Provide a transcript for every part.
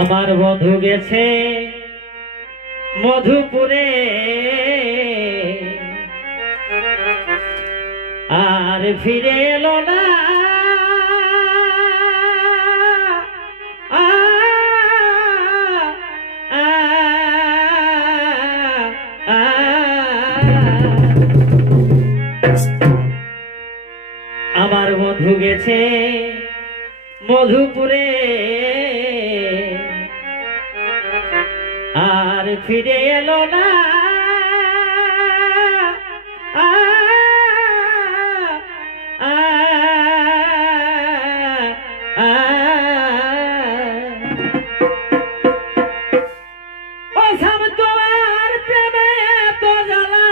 আমার বন্ধু গেছে মধুপুরে আর ফিরে এলো না। আমার বন্ধু গেছে মধুপুরে আর ফিরে এলো না। ও সাম তোমার প্রেমে তো জ্বালা,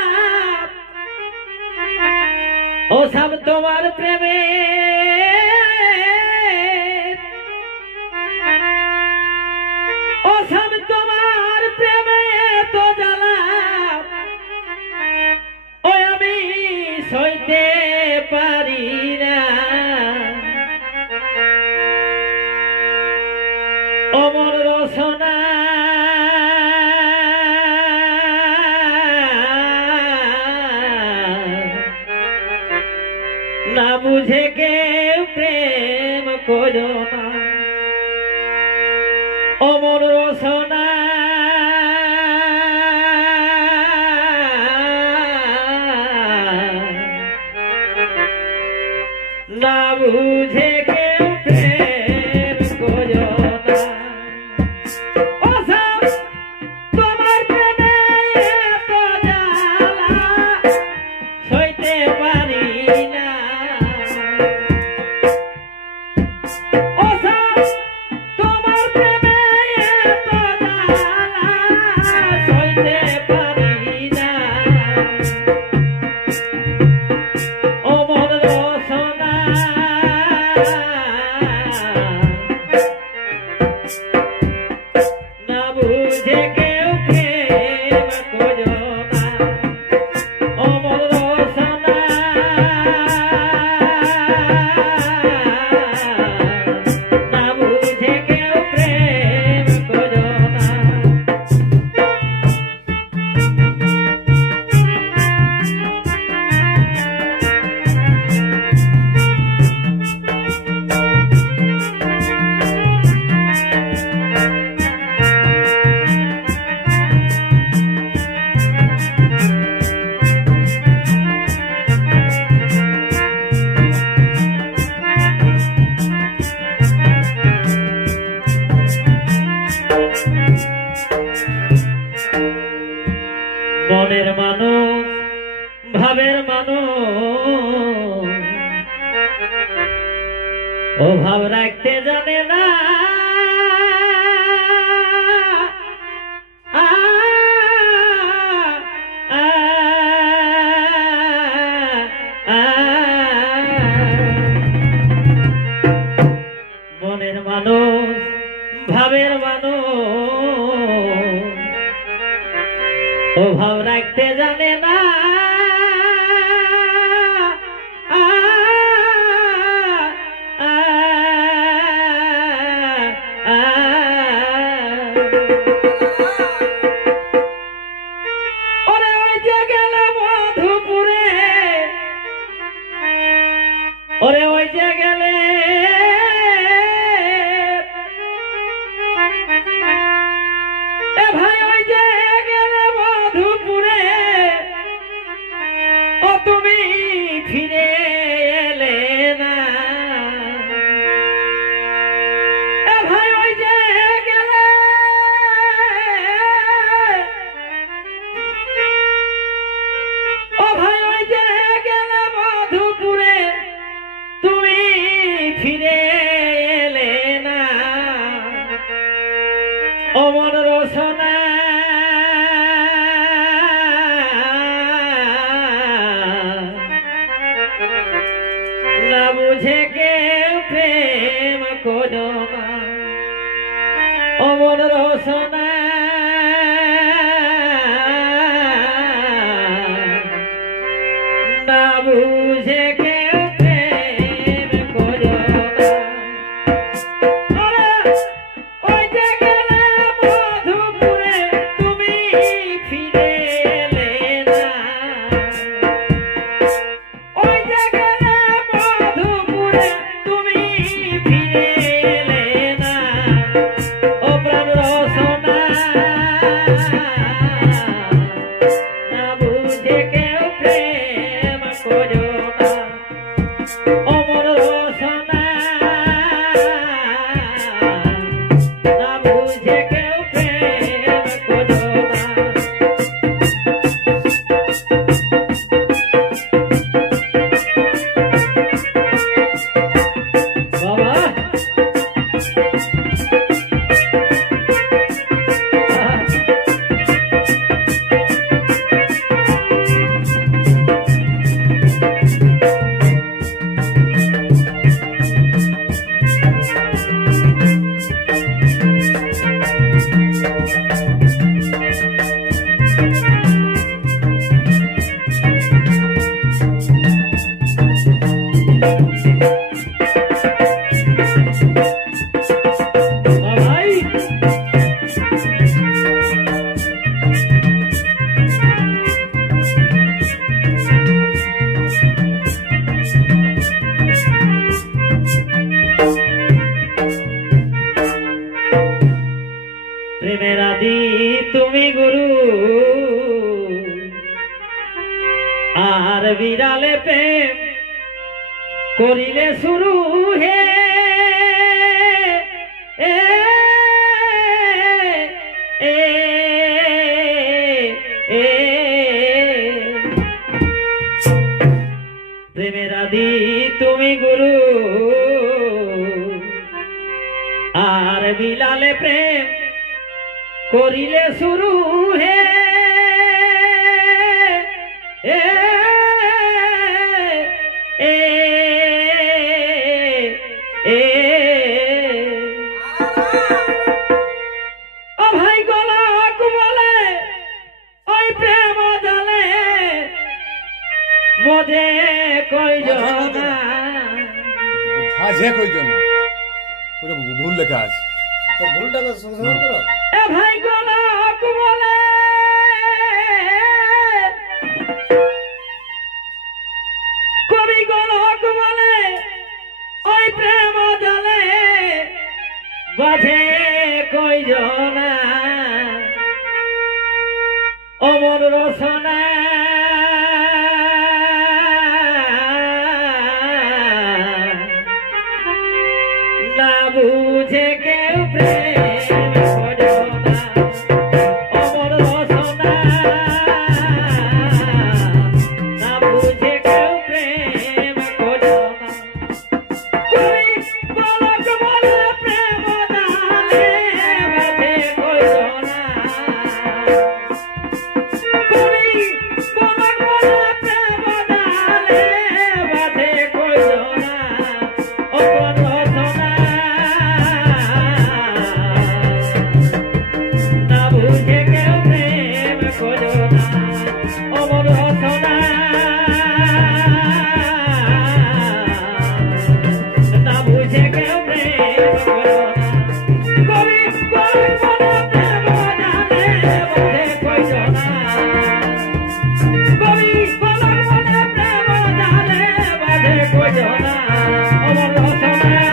ও সাম তোমার প্রেমে সইতে পারি না। অমর রসনা না বুঝে কেউ প্রেম করো না। অমর রসনা না বুঝে কেউ প্রেম করো না। ও সাম তোমার প্রেমে এত জ্বালা সইতে পারি না। ও সাম তোমার প্রেমে এত জ্বালা সইতে পারি না। অমর রসনা না বুঝে কেউ প্রেম করো না। অমর রসনা না বুঝে কেউ প্রেম করো না। মনের মানুষ ভাবের মানুষ ও ভাব রাখতে জানে না। মনের মানুষ ভাবের মানুষ ও ভাব রাখতে জানে না। ওরে ওই যে গেলে মধুপুরে, ওরে ওই যে গেলে এ ভাই ওই যে গেলে মধুপুরে ও তুমি ফিরে এলে না। এ ভাই ওই যে গেলে ও ভাই ওই যে গেলে মধুপুরে তুমি ফিরে এলে না। অমর রসনা না বুঝে কেউ প্রেম করো না। অমর রসনা না বুঝে কেউ প্রেম করো না। ওই জায়গায় প্রেমের আদি তুমি গুরু আর বিড়ালে প্রেম করিলে শুরু হে এ এ এ প্রেমের আদি তুমি গুরু আর বিলালে প্রেম করিলে শুরু হে এ এ এ ও ভাই গোলাক বলে ওই প্রেম জালে মজে কয়জনা আছে কয়জনা ওটা ভুল লেখা আছে তো ভুলটাকে সংশোধন করো। এ ভাই গোলাক বলে কবি গোলাক বলে ওই প্রেম জালে বাঁধে কয়জনা অমর রসনা না বুঝে কেউ প্রেম করো না অমর রসনা না বুঝে কেউ প্রেম করো না কবি গোলাক বলে প্রেম জালে বাঁধে কয়জনা কবি গোলাক বলে প্রেম জালে বাঁধে কয়জনা অমর রসনা না বুঝে কেউ প্রেম করো না অমর রসনা না বুঝে কেউ প্রেম করো না কবি গোলাক বলে প্রেম জালে বাঁধে কয়জনা কবি গোলাক বলে প্রেম জালে বাঁধে কয়জনা অমর রসনা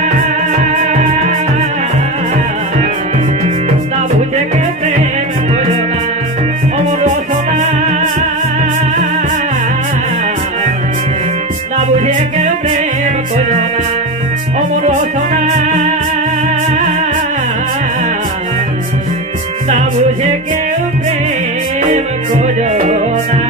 না বুঝে কেউ প্রেম করো না অমর রসনা না বুঝে কেউ প্রেম করো না অমর রসনা না বুঝে কেউ প্রেম করো না